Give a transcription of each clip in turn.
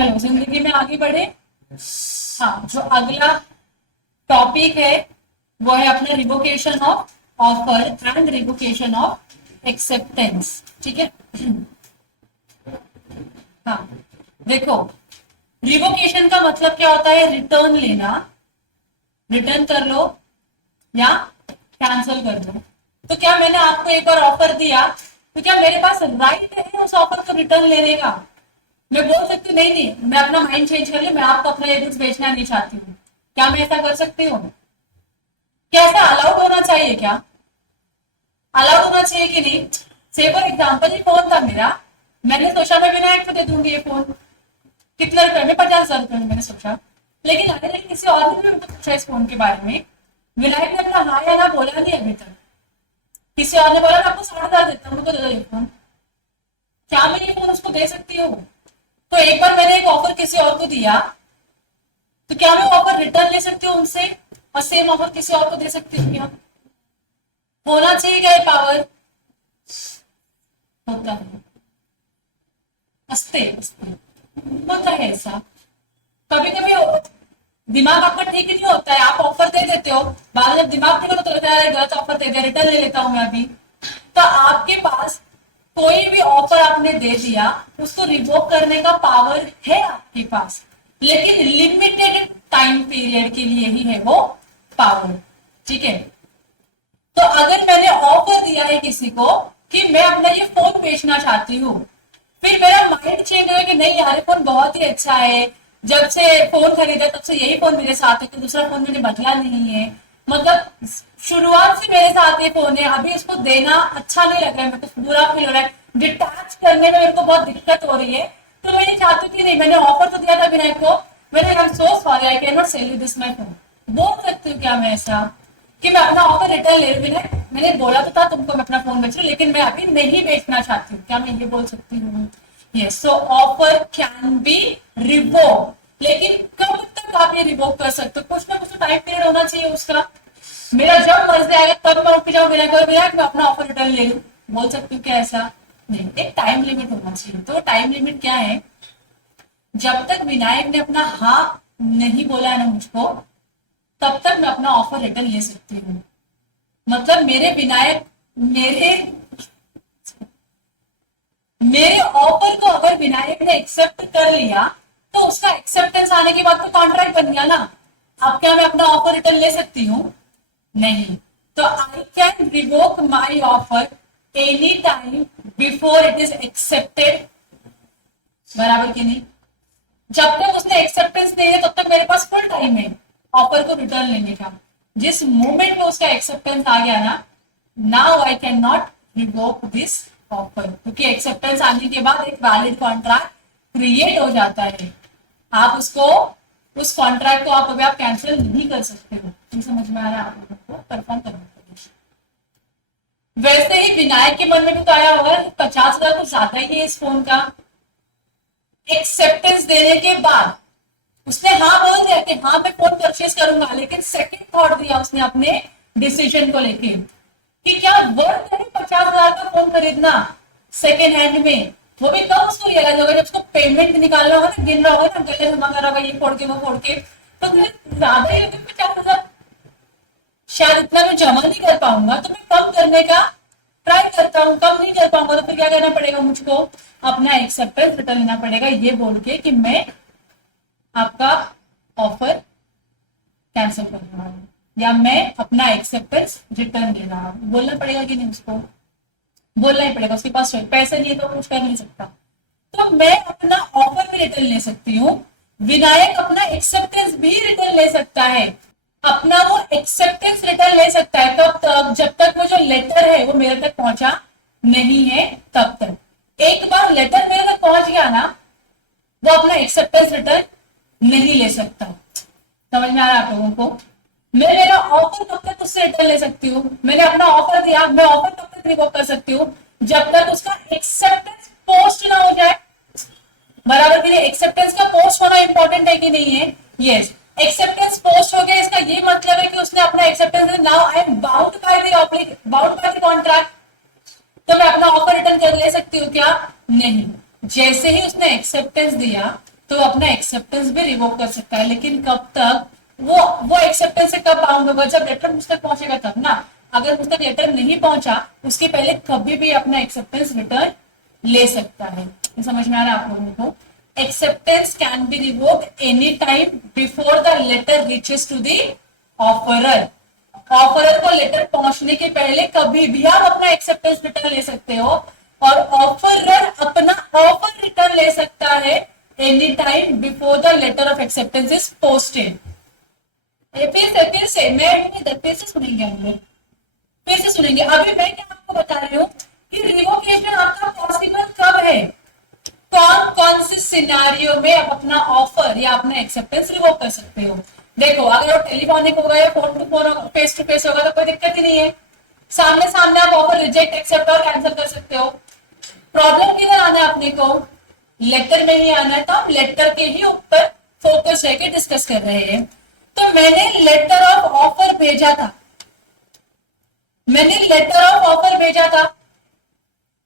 चलो जिंदगी में आगे बढ़े। हाँ, जो अगला टॉपिक है वो है अपना revocation of offer and revocation of acceptance. ठीक है। हाँ, देखो, रिवोकेशन का मतलब क्या होता है? रिटर्न लेना, रिटर्न कर लो या कैंसिल कर दो। तो क्या मैंने आपको एक बार ऑफर दिया तो क्या मेरे पास राइट है उस ऑफर को रिटर्न लेने का? मैं बोल सकती हूँ नहीं नहीं, मैं अपना माइंड चेंज कर लिया, मैं आपको अपना ये गुड्स बेचना नहीं चाहती हूँ। क्या मैं ऐसा कर सकती हूँ? क्या ऐसा अलाउड होना चाहिए? क्या अलाउड होना चाहिए कि नहीं? से फॉर एग्जाम्पल, ये फोन था मेरा, मैंने सोचा मैं विनायक को दे दूंगी ये फोन। कितने रुपए में? 50,000 रुपए में मैंने सोचा। लेकिन अगर किसी और ने भी उनको पूछा इस फोन के बारे में, विनायक ने अपना हाँ या ना बोला नहीं अभी तक। किसी और ने बोला मैं आपको 60,000 देता हूँ, उनको दे दो ये फोन। क्या मैं ये फोन उसको दे सकती हूँ? तो एक बार मैंने एक ऑफर किसी और को दिया, तो क्या मैं ऑफर रिटर्न ले सकती हूँ उनसे और सेम ऑफर किसी और को दे सकती हूँ? क्या होना चाहिए? क्या पावर होता है? हंसते हंसते होता है ऐसा। कभी कभी दिमाग आपका ठीक नहीं होता है, आप ऑफर दे देते हो, बाद में दिमाग ठीक होता तो लगता है गलत ऑफर दे दिया, रिटर्न ले लेता हूं मैं अभी। तो आपके पास कोई भी ऑफर आपने दे दिया, उसको रिवोक करने का पावर है आपके पास, लेकिन लिमिटेड टाइम पीरियड के लिए ही है वो पावर। ठीक है। तो अगर मैंने ऑफर दिया है किसी को कि मैं अपना ये फोन बेचना चाहती हूँ, फिर मेरा माइंड चेंज हुआ कि नहीं यार ये फोन बहुत ही अच्छा है, जब से फोन खरीदा तब से यही फोन मेरे साथ है, तो दूसरा फोन मैंने बदला नहीं है, मतलब शुरुआत से मेरे साथ ये फोन है, अभी उसको देना अच्छा नहीं लग रहा है, मेरे को बुरा फील हो रहा है, डिटैच करने में मेरे को बहुत दिक्कत हो रही है। तो मैं ये चाहती हूँ कि नहीं, मैंने ऑफर तो दिया था विनायक को, मैंने I am so sorry I can not sell you this my phone. बोल सकती हूँ क्या मैं ऐसा कि मैं अपना ऑफर रिटर्न ले विनायक, मैंने बोला तो था तुमको मैं अपना फोन बेच रही हूँ, लेकिन मैं अभी नहीं बेचना चाहती हूँ, क्या मैं ये बोल सकती हूँ? Yes, so offer can B revoke, लेकिन कब तक आप ये रिवोक कर सकते हो? कुछ ना कुछ तो टाइम पीरियड होना चाहिए उसका। मेरा जब मर्जी आएगा तब मैं उठ के जाऊँ विनायक मैं अपना ऑफर रिटर्न ले लूँ, बोल सकती हूँ क्या ऐसा? नहीं, एक टाइम लिमिट होना चाहिए। तो टाइम लिमिट क्या है? जब तक विनायक ने अपना हाँ नहीं बोला है ना मुझको, तब तक मैं अपना ऑफर रिटर्न ले सकती हूँ। मतलब मेरे विनायक मेरे मेरे ऑफर को अगर विनायक ने एक्सेप्ट कर लिया तो उसका एक्सेप्टेंस आने के बाद तो कॉन्ट्रैक्ट बन गया ना। अब क्या मैं अपना ऑफर रिटर्न ले सकती हूँ? नहीं। तो I can revoke my offer any time before it is accepted, बराबर की नहीं? जब तक उसने एक्सेप्टेंस नहीं है तब तक मेरे पास फुल टाइम है ऑफर को रिटर्न लेने का। जिस मोमेंट में उसका एक्सेप्टेंस आ गया ना, now I can not revoke this offer, क्योंकि एक्सेप्टेंस आने के बाद एक वैलिड कॉन्ट्रैक्ट क्रिएट हो जाता है। आप उसको उस कॉन्ट्रैक्ट को आप अभी आप कैंसिल नहीं कर सकते हो। नहीं समझ में आ रहा है आप लोगों को? कंफर्म करना पड़ेगा। वैसे ही विनायक के मन में भी तो आया होगा 50,000 कुछ ज्यादा ही है इस फोन का। एक्सेप्टेंस देने के बाद उसने हाँ बोल दिया कि हाँ मैं फोन परचेज करूंगा, लेकिन सेकंड थॉट दिया उसने अपने डिसीजन को लेके कि क्या वर्थ है 50,000 का फोन खरीदना सेकेंड हैंड में, वो भी कब उसको रियलाइज होगा जब उसको पेमेंट निकालना होगा ना, गिन रहा होगा ना, गले जमा कर रहा होगा, ये फोड़ के वो फोड़ के, तो ज्यादा ही 50,000 शायद इतना मैं जमा नहीं कर पाऊंगा, तो मैं कम करने का ट्राई करता हूँ। कम नहीं कर पाऊंगा तो फिर क्या करना पड़ेगा मुझको? अपना एक्सेप्टेंस रिटर्न लेना पड़ेगा, ये बोल के कि मैं आपका ऑफर कैंसिल कर रहा हूँ या मैं अपना एक्सेप्टेंस रिटर्न दे रहा हूँ। बोलना पड़ेगा कि नहीं? उसको बोलना ही पड़ेगा, उसके पास पैसे नहीं है तो कुछ कर नहीं सकता। तो मैं अपना ऑफर भी रिटर्न ले सकती हूँ, विनायक अपना एक्सेप्टेंस भी रिटर्न ले सकता है। अपना वो एक्सेप्टेंस रिटर्न ले सकता है कब तक? जब तक वो जो लेटर है वो मेरे तक पहुंचा नहीं है तब तक। एक बार लेटर मेरे तक पहुंच गया ना, वो अपना एक्सेप्टेंस रिटर्न नहीं ले सकता। समझ में आ रहा है आप लोगों को? मैं मेरा ऑफर कब तक उससे रिटर्न ले सकती हूँ? मैंने अपना ऑफर दिया, मैं ऑफर कब तक रिवोक कर सकती हूँ? जब तक उसका एक्सेप्टेंस पोस्ट ना हो जाए, बराबर के लिए। एक्सेप्टेंस का पोस्ट होना इंपॉर्टेंट है कि नहीं है? यस, एक्सेप्टेंस पोस्ट हो गया, इसका ये मतलब है कि उसने अपना acceptance, now I am bound by the contract, तो मैं अपना ऑफर रिटर्न कर ले सकती हूँ क्या? नहीं। जैसे ही उसने एक्सेप्टेंस दिया तो अपना एक्सेप्टेंस भी रिवोक कर सकता है, लेकिन कब तक? वो एक्सेप्टेंस से कब बाउंड होगा? जब लेटर मुझ तक पहुंचेगा तब ना। अगर मुझ तक लेटर नहीं पहुंचा उसके पहले कभी भी अपना एक्सेप्टेंस रिटर्न ले सकता है। ये समझ में आ रहा है आप लोगों को? Acceptance can be revoked any time before the letter reaches to the offeror. Offeror को लेटर पहुंचने के पहले कभी भी आप अपना एक्सेप्टेंस रिटर्न ले सकते हो, और ऑफरर अपना ऑफर रिटर्न ले सकता है any time before the letter of acceptance is posted. फिर से मैं फिर से सुनेंगे हम लोग, फिर से सुनेंगे। अभी मैं क्या आपको बता रही हूँ कि रिवोकेशन आपका पॉसिबल कब है, कौन कौन से सिनारियो में आप अपना ऑफर या अपना एक्सेप्टेंस रिवोक कर सकते हो। देखो, अगर वो टेलीफोनिक होगा या फोन टू फोन होगा, फेस टू फेस होगा, तो कोई दिक्कत ही नहीं है। सामने सामने आप ऑफर रिजेक्ट, एक्सेप्ट और कैंसिल कर सकते हो। प्रॉब्लम किधर आना है अपने को? लेटर में ही आना है। तो हम लेटर के ही ऊपर फोकस रहकर डिस्कस कर रहे हैं। तो मैंने लेटर ऑफ ऑफर भेजा था, मैंने लेटर ऑफ ऑफर भेजा था।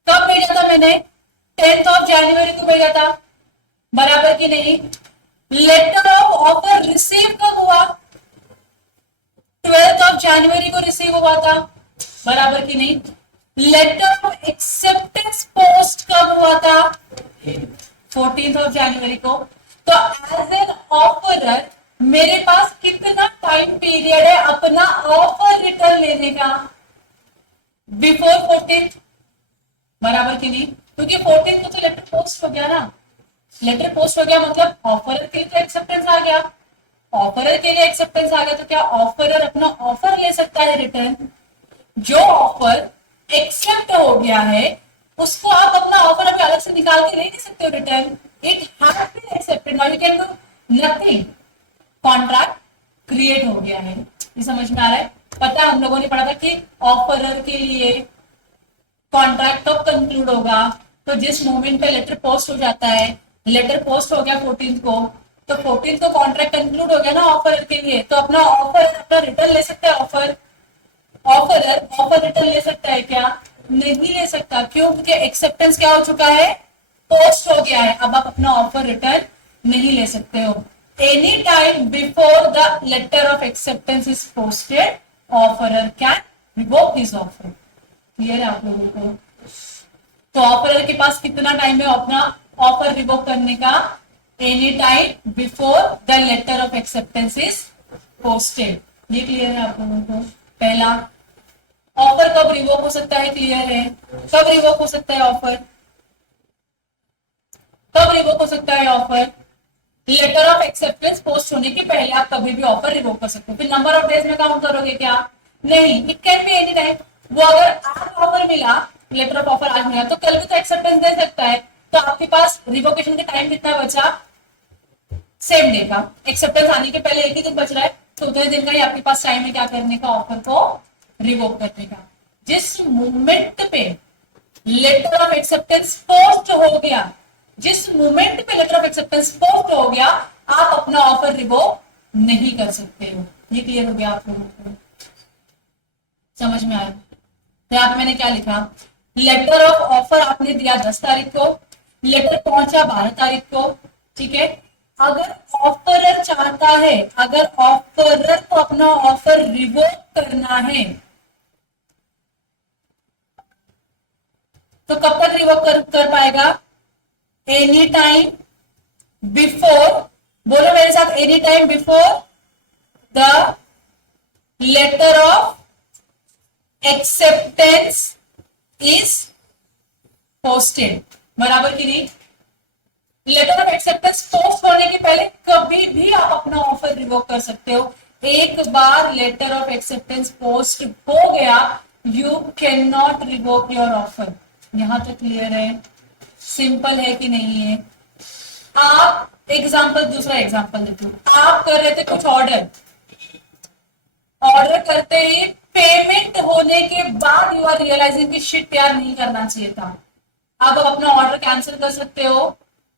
कब भेजा था मैंने? 10th ऑफ जनवरी को भेजा था, बराबर की नहीं? लेटर ऑफ ऑफर रिसीव कब हुआ? 12th ऑफ जनवरी को रिसीव हुआ था, बराबर की नहीं? लेटर ऑफ एक्सेप्टेंस पोस्ट कब हुआ था? 14th ऑफ जनवरी को। तो एज एन ऑफरर मेरे पास कितना टाइम पीरियड है अपना ऑफर रिटर्न लेने का? बिफोर 14th, बराबर की नहीं? क्योंकि 14th को तो लेटर पोस्ट हो गया ना। लेटर पोस्ट हो गया मतलब ऑफरर के लिए तो एक्सेप्टेंस आ गया, ऑफरर के लिए एक्सेप्टेंस आ गया, तो क्या ऑफरर अपना ऑफर ले सकता है रिटर्न? जो ऑफर एक्सेप्ट हो गया है उसको आप अपना ऑफर अभी अलग से निकाल के ले नहीं सकते हो return. It has been accepted, now you can do nothing. Contract create हो गया है। ये समझ में आ रहा है? पता है हम लोगों ने पढ़ा था कि ऑफरर के लिए कॉन्ट्रैक्ट कब कंक्लूड होगा? तो जिस मोमेंट पे लेटर पोस्ट हो जाता है, लेटर पोस्ट हो गया 14th को, तो 14th को कॉन्ट्रैक्ट कंक्लूड हो गया ना ऑफर के लिए, तो अपना ऑफर अपना रिटर्न ले सकता है। ऑफर रिटर्न ले सकता है क्या? नहीं ले सकता। क्यों? क्योंकि एक्सेप्टेंस क्या हो चुका है? पोस्ट हो गया है। अब आप अपना ऑफर रिटर्न नहीं ले सकते हो। Any time before the letter of acceptance is posted, offeror can revoke his offer. Clear है आप लोगों को? तो ऑफरर के पास कितना टाइम है अपना ऑफर रिवोक करने का? Any time before the letter of acceptance is posted. ये क्लियर है आप लोगों को? पहला, ऑफर कब रिवोक हो सकता है? क्लियर है? कब रिवोक हो सकता है ऑफर? कब रिवोक हो सकता है offer? Letter of acceptance post होने के पहले आप कभी भी ऑफर रिवोक कर सकते हो। फिर नंबर ऑफ डेज में काउंट करोगे क्या? नहीं, it can be any time. वो अगर आज ऑफर मिला, लेटर ऑफ ऑफर आज मिला, तो कल भी तो एक्सेप्टेंस दे सकता है। तो आपके पास रिवोकेशन का टाइम कितना बचा? सेम डे का। एक्सेप्टेंस आने के पहले एक ही दिन बच रहा है, तो उतने दिन का ही आपके पास टाइम है क्या करने का? ऑफर को रिवोक करने का। जिस मोमेंट पे लेटर ऑफ एक्सेप्टेंस पोस्ट हो गया, जिस मोमेंट पे लेटर ऑफ एक्सेप्टेंस पोस्ट हो गया, आप अपना ऑफर रिवोक नहीं कर सकते हो। ये क्लियर हो गया आप लोगों को? समझ में आया? तो यहाँ पे मैंने क्या लिखा? लेटर ऑफ ऑफर आपने दिया 10 तारीख को, लेटर पहुंचा 12 तारीख को, ठीक है? अगर ऑफरर चाहता है, अगर ऑफरर को अपना ऑफर रिवोक करना है, तो कब तक रिवोक कर पाएगा? एनी टाइम बिफोर, बोलो मेरे साथ, any time before the letter of acceptance is posted, बराबर की नहीं? लेटर ऑफ एक्सेप्टेंस पोस्ट होने के पहले कभी भी आप अपना ऑफर रिवोक कर सकते हो। एक बार लेटर ऑफ एक्सेप्टेंस पोस्ट हो गया, you can not revoke your offer. यहां तक क्लियर है? सिंपल है कि नहीं है? आप दूसरा एग्जांपल देती हूँ। आप कर रहे थे कुछ ऑर्डर करते ही पेमेंट होने के बाद यू आर रियलाइजिंग कि शिट यार नहीं करना चाहिए था। अब अपना ऑर्डर कैंसिल कर सकते हो।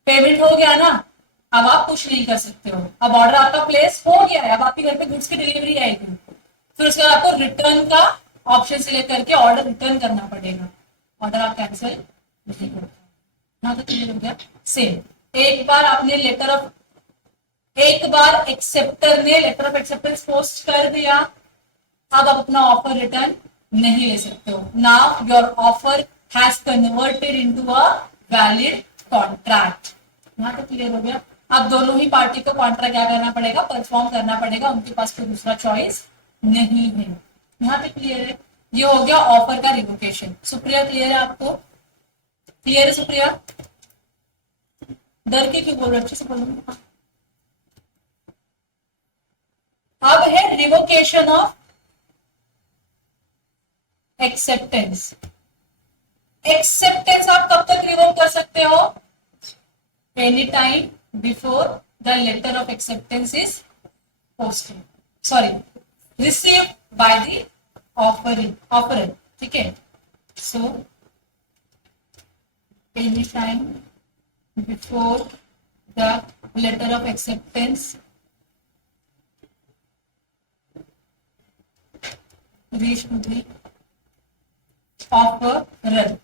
पेमेंट हो गया ना, अब आप कुछ नहीं कर सकते हो। अब ऑर्डर आपका प्लेस हो गया है, अब आपके घर पे गुड्स की डिलीवरी आएगी, फिर उसके बाद आपको रिटर्न का ऑप्शन सिलेक्ट करके ऑर्डर रिटर्न करना पड़ेगा। ऑर्डर आप कैंसिल नहीं करते। यहाँ तो क्लियर हो गया? सेम एक बार आपने एक बार एक्सेप्टर ने लेटर ऑफ एक्सेप्टेंस पोस्ट कर दिया, अब आप अपना ऑफर रिटर्न नहीं ले सकते हो। Now your offer has converted into a valid contract. यहाँ तक क्लियर हो गया। अब दोनों ही पार्टी को कॉन्ट्रैक्ट क्या करना पड़ेगा, परफॉर्म करना पड़ेगा, उनके पास कोई दूसरा चॉइस नहीं है। यहाँ तक क्लियर है। ये हो गया ऑफर का रिवोकेशन। सुप्रिया क्लियर है आपको? क्लियर है सुप्रिया? डर के क्यों बोल रहे, अच्छे से बोलो। अब है रिवोकेशन ऑफ एक्सेप्टेंस। एक्सेप्टेंस आप कब तक रिवोक कर सकते हो? Any time before the letter of acceptance is posted, sorry received by the offeror. ठीक है, so any time before the letter of acceptance reach to the offeror.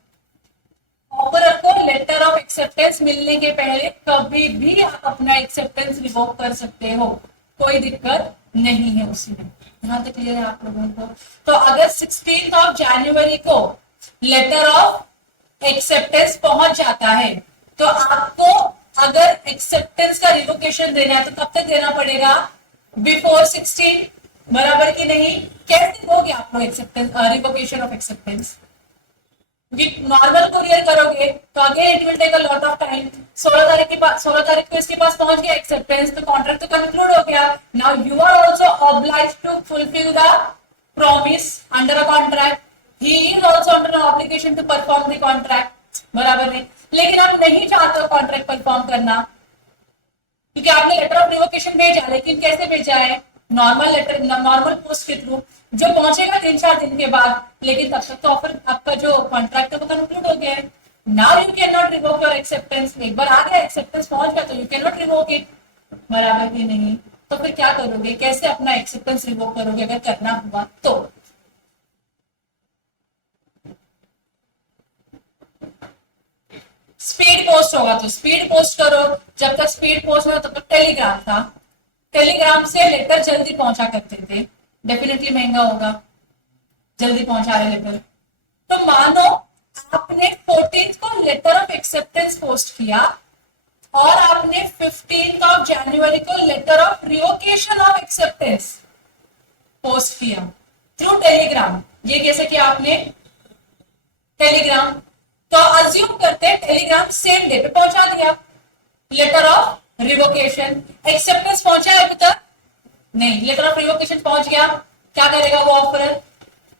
Offeror को letter of acceptance मिलने के पहले कभी भी आप अपना एक्सेप्टेंस रिवोक कर सकते हो, कोई दिक्कत नहीं है उसमें। यहाँ तक क्लियर है आप लोगों को? तो अगर 16 जनवरी को लेटर ऑफ एक्सेप्टेंस पहुंच जाता है तो आपको अगर एक्सेप्टेंस का रिवोकेशन देना है तो कब तक देना पड़ेगा? बिफोर 16, बराबर की नहीं? कैसे दोगे आप लोग acceptance revocation of acceptance? Normal courier करोगे तो again it will take a lot of time. 16 तारीख को इसके पास पहुंच गया एक्सेप्टेंस, तो कॉन्ट्रैक्ट तो कंक्लूड हो गया। Now you are also obliged to fulfil the promise under a contract. He is also under an obligation to perform the contract, बराबर नहीं? लेकिन आप नहीं चाहते हो कॉन्ट्रैक्ट परफॉर्म करना क्योंकि आपने लेटर ऑफ रिवोकेशन भेजा, लेकिन कैसे भेजा है? नॉर्मल लेटर, नॉर्मल पोस्ट के थ्रू, जो पहुंचेगा 3-4 दिन के बाद, लेकिन तब तक तो ऑफर आपका जो कॉन्ट्रैक्ट है वो कंक्लूड हो गया है। Now you can not revoke your acceptance. एक बार आ गया एक्सेप्टेंस पहुंच गया तो you can not revoke it, बराबर भी नहीं? तो फिर क्या करोगे, कैसे अपना एक्सेप्टेंस रिवोक करोगे अगर करना हुआ तो? स्पीड पोस्ट होगा तो स्पीड पोस्ट करो। जब तक स्पीड पोस्ट हो तब तक टेलीग्राम था, टेलीग्राम से लेटर जल्दी पहुंचा करते थे, डेफिनेटली महंगा होगा, जल्दी पहुंचा रहे लेटर। तो मानो आपने 14 को लेटर ऑफ एक्सेप्टेंस पोस्ट किया और आपने 15 जनवरी को letter of revocation of acceptance post किया थ्रू टेलीग्राम। ये कैसे किया आपने? टेलीग्राम। तो अज्यूम करते हैं टेलीग्राम सेम डे पे पहुंचा दिया लेटर ऑफ रिवोकेशन। एक्सेप्टेंस पहुंचा है अभी तक? नहीं। लेटर ऑफ रिवोकेशन पहुंच गया, क्या करेगा वो ऑफर?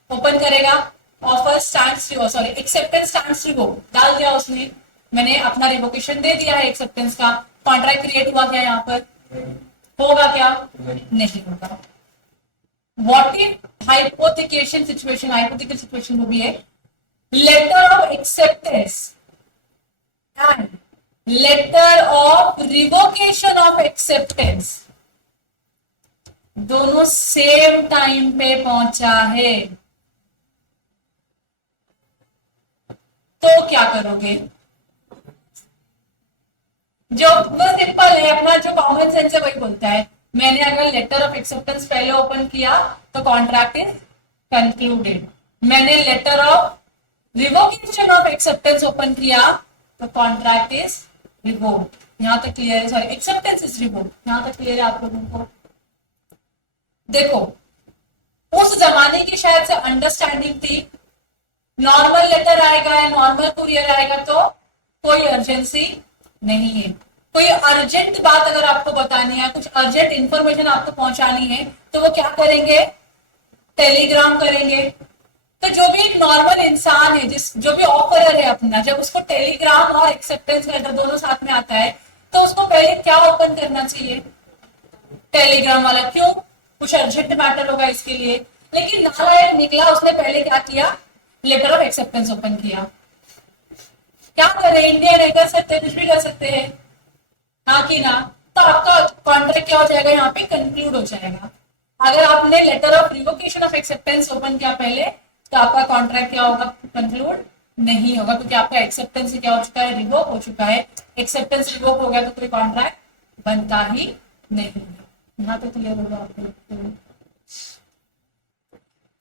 ओपन करेगा, offer stands revoke, sorry acceptance stands revoke डाल दिया उसने। मैंने अपना रिवोकेशन दे दिया है एक्सेप्टेंस का। कॉन्ट्रैक्ट क्रिएट हुआ क्या यहाँ पर? होगा क्या? नहीं होगा। What if hypothetical situation, hypothetical situation वो भी है letter of acceptance and letter of revocation of acceptance दोनों सेम टाइम पे पहुंचा है, तो क्या करोगे? जो वो सिंपल है, अपना जो कॉमन सेंस है वही बोलता है। मैंने अगर लेटर ऑफ एक्सेप्टेंस पहले ओपन किया तो कॉन्ट्रैक्ट इज कंक्लूडेड। मैंने letter of revocation of acceptance open किया तो कॉन्ट्रैक्ट इज रिवोक्ड। यहां तक क्लियर है? Sorry, acceptance is revoked. यहां तक क्लियर है आप लोगों को? देखो, उस जमाने की शायद से अंडरस्टैंडिंग थी, नॉर्मल लेटर आएगा या नॉर्मल कुरियर आएगा तो कोई अर्जेंसी नहीं है। कोई अर्जेंट बात अगर आपको बतानी है, कुछ अर्जेंट इंफॉर्मेशन आपको पहुंचानी है तो वो क्या करेंगे? टेलीग्राम करेंगे। तो जो भी एक नॉर्मल इंसान है, जो भी ऑफरर है अपना, जब उसको टेलीग्राम और एक्सेप्टेंस लेटर दोनों साथ में आता है तो उसको पहले क्या ओपन करना चाहिए? टेलीग्राम वाला। क्यों? कुछ अर्जेंट मैटर होगा इसके लिए। लेकिन नालायक निकला, उसने पहले क्या किया? लेटर ऑफ एक्सेप्टेंस ओपन किया। क्या करे, इंडियन है, कर सकते हैं, कुछ भी कर सकते हैं, हाँ कि ना? तो आपका कॉन्ट्रैक्ट क्या हो जाएगा? यहाँ पे कंक्लूड हो जाएगा। अगर आपने letter of revocation of acceptance open किया पहले तो आपका कॉन्ट्रैक्ट क्या होगा? कंक्लूड नहीं होगा, क्योंकि आपका एक्सेप्टेंस क्या हो चुका है, रिवोक हो चुका है। एक्सेप्टेंस रिवोक हो गया तो कोई कॉन्ट्रैक्ट बनता ही नहीं। यहाँ तो क्लियर होगा आपको।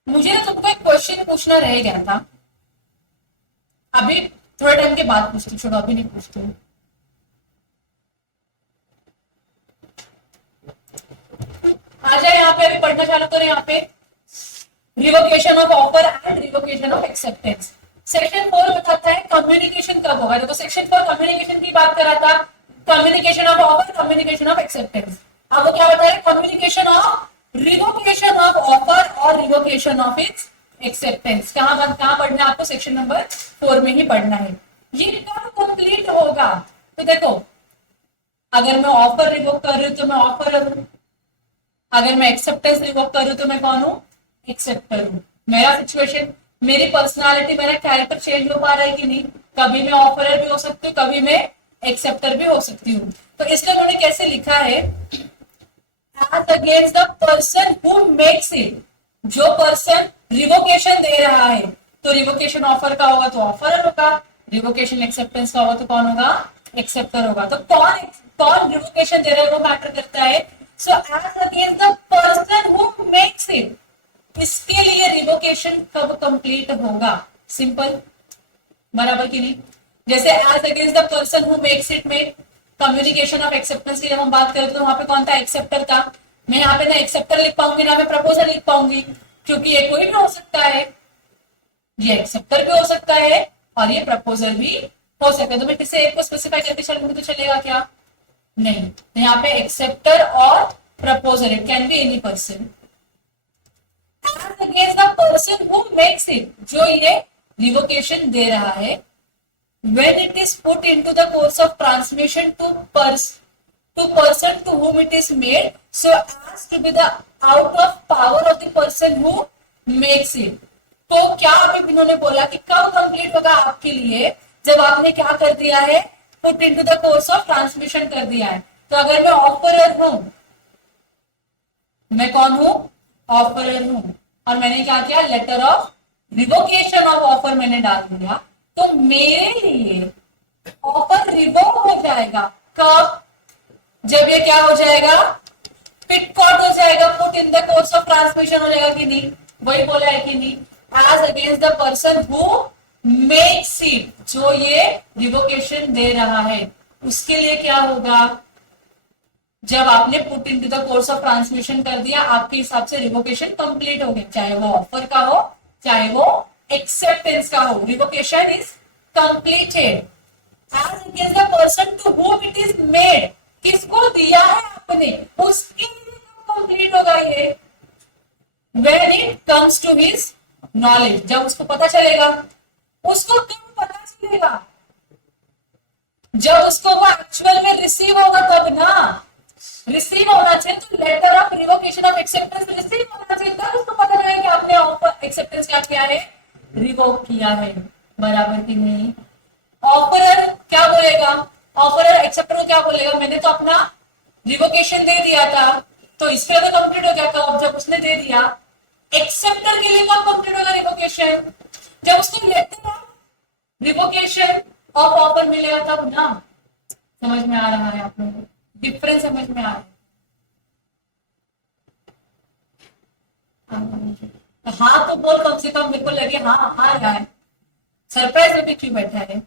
मुझे ना तुमको एक क्वेश्चन पूछना रह गया था, अभी थोड़े टाइम के बाद पूछती, छोड़ो अभी नहीं पूछती हूँ। आ जाए यहाँ पे, अभी पढ़ना चालू करें। यहाँ पे revocation of offer and revocation of acceptance. Section 4 बताता है कम्युनिकेशन कब होगा। देखो सेक्शन 4 कम्युनिकेशन की बात कर रहा था, communication of offer, communication of acceptance. अब वो क्या बताया, communication of revocation of offer और रिवोकेशन ऑफ इट्स एक्सेप्टेंस। कहाँ पढ़ना है आपको, सेक्शन नंबर 4 में ही पढ़ना है। ये कब कंप्लीट होगा, तो देखो अगर मैं ऑफर रिवोक कर रही हूं तो मैं ऑफर हूं, अगर मैं एक्सेप्टेंस रिवोक कर रही हूं तो मैं कौन हूं, एक्सेप्टर हूं। मेरा सिचुएशन, मेरी पर्सनालिटी, मेरा कैरेक्टर चेंज हो पा रहा है कि नहीं, कभी मैं ऑफरर भी हो सकती हूँ, कभी मैं एक्सेप्टर भी हो सकती हूँ। तो इसलिए उन्होंने कैसे लिखा है, as against the person who makes it, जो पर्सन रिवोकेशन दे रहा है, तो रिवोकेशन ऑफर का होगा तो ऑफरर होगा, रिवोकेशन एक्सेप्टेंस का होगा तो कौन होगा, एक्सेप्टर होगा। तो कौन कौन रिवोकेशन दे रहा है वो मैटर करता है। So as against the person who makes it, इसके लिए रिवोकेशन कब कंप्लीट होगा, सिंपल, बराबर की नहीं। जैसे as against the person who makes it में कम्युनिकेशन ऑफ एक्सेप्टेंस की जब हम बात करें तो वहां पे कौन था, एक्सेप्टर था। मैं यहाँ पे ना एक्सेप्टर लिख पाऊंगी ना मैं प्रपोजल लिख पाऊंगी, क्योंकि ये कोई भी हो सकता है, ये एक्सेप्टर भी हो सकता है और ये प्रपोजल भी हो सकता है। तो मैं किसी एक को स्पेसिफाई करके चलूंगी तो चलेगा क्या, नहीं। तो यहाँ पे एक्सेप्टर और proposal, it can be any person. Against the person who makes it, जो ये रिवोकेशन दे रहा है, when it is put into the course of transmission to person to whom it is made, so as to be the out of power of the person who makes it। तो क्या अभी इन्होंने बोला कि कब complete होगा आपके लिए, जब आपने क्या कर दिया है, put into the course of transmission कर दिया है। तो अगर मैं ऑफरर हूं, मैं कौन हूं, ऑफरर हूं, और मैंने क्या किया, letter of revocation of offer मैंने डाल दिया, तो मेरे लिए ऑफर रिवोक हो जाएगा कब, जब ये क्या हो जाएगा, पिटकॉट हो जाएगा, put in the course of transmission हो जाएगा कि नहीं, वही बोला है कि नहीं, as against the person who makes it, जो ये रिवोकेशन दे रहा है, उसके लिए क्या होगा, जब आपने put into the course of transmission कर दिया, आपके हिसाब से रिवोकेशन कंप्लीट हो गया, चाहे वो ऑफर का हो चाहे वो एक्सेप्टेंस का हो, revocation is completed. As against the person to whom it is made, किसको दिया है आपने, उसके लिए कंप्लीट होगा ये, when it comes to his knowledge, जब उसको पता चलेगा। उसको क्यों पता चलेगा, जब उसको वो एक्चुअल में रिसीव होगा तब ना, रिसीव होना चाहिए तो letter of revocation of acceptance receive होना चाहिए, तब उसको पता चलेगा कि आपने ऑफर एक्सेप्टेंस क्या किया है, रिवोक किया है, बराबर की नहीं। ऑफरर क्या बोलेगा, ऑफरर एक्सेप्टर को क्या बोलेगा, मैंने तो अपना रिवोकेशन दे दिया था, तो इसके लिए तो कंप्लीट हो गया था, जब उसने दे दिया। एक्सेप्टर के लिए कब कंप्लीट होगा रिवोकेशन, जब उसको letter of revocation of offer मिलेगा तब ना। समझ में आ रहा है आप लोगों को, डिफरेंस समझ में आ रहा है। हाँ तो बोल, कम से कम मेरे को लगे हाँ आ रहा है, सरप्राइज में भी क्यों बैठा है।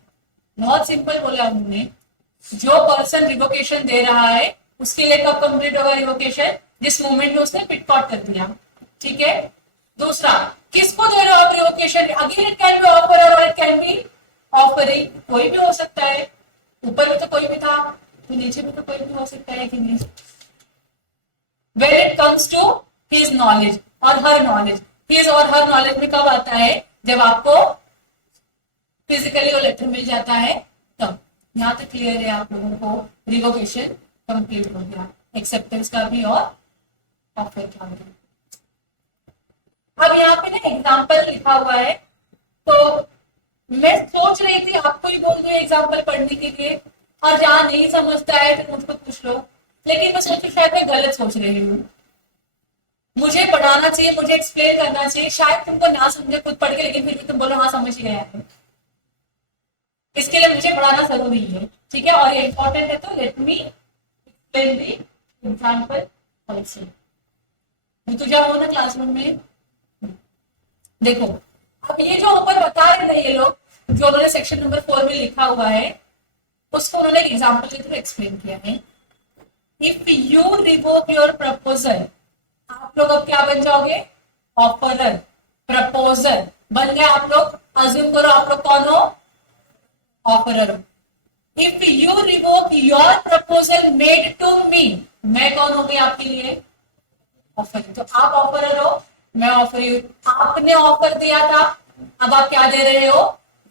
बहुत सिंपल बोला उन्होंने, जो पर्सन रिवोकेशन दे रहा है उसके लिए कब कंप्लीट होगा रिवोकेशन, जिस मोमेंट में उसने पिटकॉट कर दिया, ठीक है। दूसरा, किसको दे रहा हो revocation, again it can be offeror और इट कैन बी ऑफरिंग, कोई भी हो सकता है, ऊपर में तो कोई भी था तो नीचे में तो कोई भी हो सकता है कि नहीं। When it comes to his knowledge और her knowledge, his और her knowledge में कब आता है, जब आपको फिजिकली वो लेटर मिल जाता है तब। यहाँ तक क्लियर है आप लोगों को, रिवोकेशन कंप्लीट हो गया, एक्सेप्टेंस का भी और ऑफर का भी। अब यहाँ पे ना एग्जाम्पल लिखा हुआ है, तो मैं सोच रही थी आपको ही बोल दूं एग्जाम्पल पढ़ने के लिए, और जहां नहीं समझता है फिर मुझको पूछ लो, लेकिन मैं सोचू शायद मैं गलत सोच रही हूँ। मुझे पढ़ाना चाहिए, मुझे एक्सप्लेन करना चाहिए, शायद तुमको ना समझे खुद पढ़ के, लेकिन फिर भी तुम बोलो हाँ समझ गया है। इसके लिए मुझे पढ़ाना जरूरी है, ठीक है, और ये इंपॉर्टेंट है, तो let me explain the example also. तुझे हो ना क्लासरूम में, देखो अब ये जो ऊपर बता रहे हैं ये लोग, जो उन्होंने सेक्शन नंबर 4 में लिखा हुआ है, उसको उन्होंने एक एग्जाम्पल के थ्रू एक्सप्लेन किया है। If you revoke your proposal, आप लोग अब क्या बन जाओगे, ऑफरर, प्रपोजल बन गए आप लोग, अज्यूम करो आप लोग कौन हो, ऑफरर हो। If you revoke your proposal made to me, मैं कौन हो गई आपके लिए, ऑफर, तो आप ऑफरर हो, मैं ऑफर यू, आपने ऑफर दिया था, अब आप क्या दे रहे हो,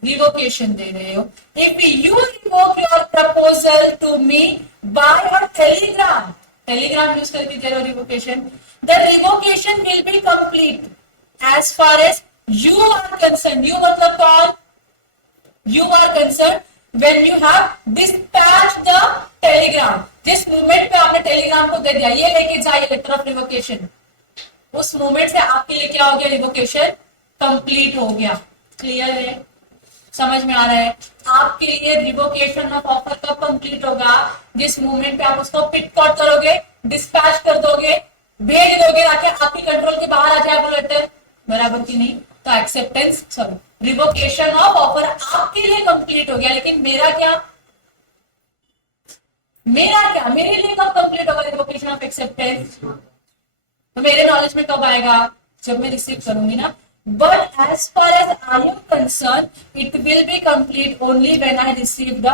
रिवोकेशन दे रहे हो। If you revoke your proposal to me by a telegram, telegram use करके दे रहे हो revocation, the revocation will be complete as far as you are concerned, you मतलब कौन, you are concerned when you have dispatched the telegram, जिस movement पे आपने Telegram को दे दिया, ये लेके जाइए लेटर ऑफ रिवोकेशन, उस मूवमेंट से आपके लिए क्या हो गया, रिवोकेशन कंप्लीट हो गया। क्लियर है, समझ में आ रहा है, आपके लिए रिवोकेशन ऑफ ऑफर कब कंप्लीट होगा, जिस मूवमेंट पे आप उसको पिक आउट करोगे, डिस्पैच कर दोगे, भेज दोगे, ताकि आपकी कंट्रोल के बाहर आ जाए वो लेटर, बराबर की नहीं, तो acceptance sorry revocation of offer आपके लिए कंप्लीट हो गया, लेकिन मेरा क्या, मेरे लिए कब कंप्लीट होगा रिवोकेशन ऑफ एक्सेप्टेंस, तो मेरे नॉलेज में कब आएगा, जब मैं रिसीव करूंगी ना, but as far as I am concerned it will be complete only when I receive the,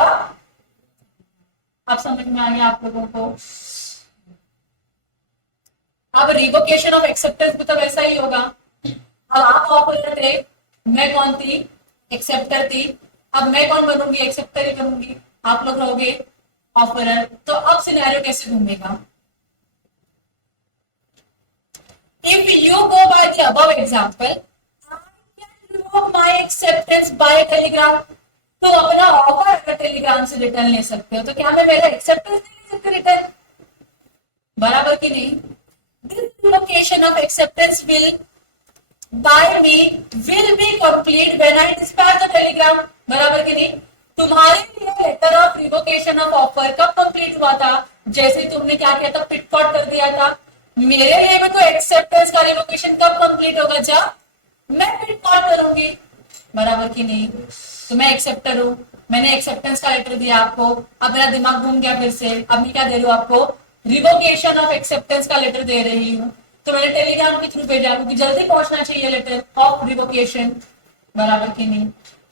आप समझ में आ गया आप लोगों को। अब रिवोकेशन ऑफ एक्सेप्टेंस भी तो वैसा ही होगा, अब आप ऑफर थे, मैं कौन थी, एक्सेप्टर थी, अब मैं कौन बनूंगी, एक्सेप्टर ही बनूंगी, आप लोग रहोगे ऑफरर, तो अब सिनेरियो कैसे घूमेगा, if you go by the above example, I can revoke my acceptance bye Telegram, तो अपना ऑफर अगर टेलीग्राम से रिटर्न ले सकते हो, तो क्या मैं मेरा एक्सेप्टेंस नहीं ले सकते रिटर्न, बराबर की नहीं, this revocation of acceptance will by me will be complete when I dispatch the telegram, बराबर की नहीं, तुम्हारे लिए letter of revocation of offer कब कंप्लीट हुआ था, जैसे तुमने क्या किया था, पिटकॉट कर दिया था, मेरे लिए भी तो एक्सेप्टेंस का रिवोकेशन कब कंप्लीट होगा, जब मैं पिटकॉट करूंगी, बराबर की नहीं, तो मैं एक्सेप्टर हूं, मैंने एक्सेप्टेंस का लेटर दिया आपको, अब मेरा दिमाग घूम गया फिर से, अब मैं क्या दे रही हूँ आपको, रिवोकेशन ऑफ एक्सेप्टेंस का लेटर दे रही हूँ, तो मैंने टेलीग्राम के थ्रू भेजा क्योंकि जल्दी पहुंचना चाहिए लेटर ऑफ रिवोकेशन, बराबर की नहीं,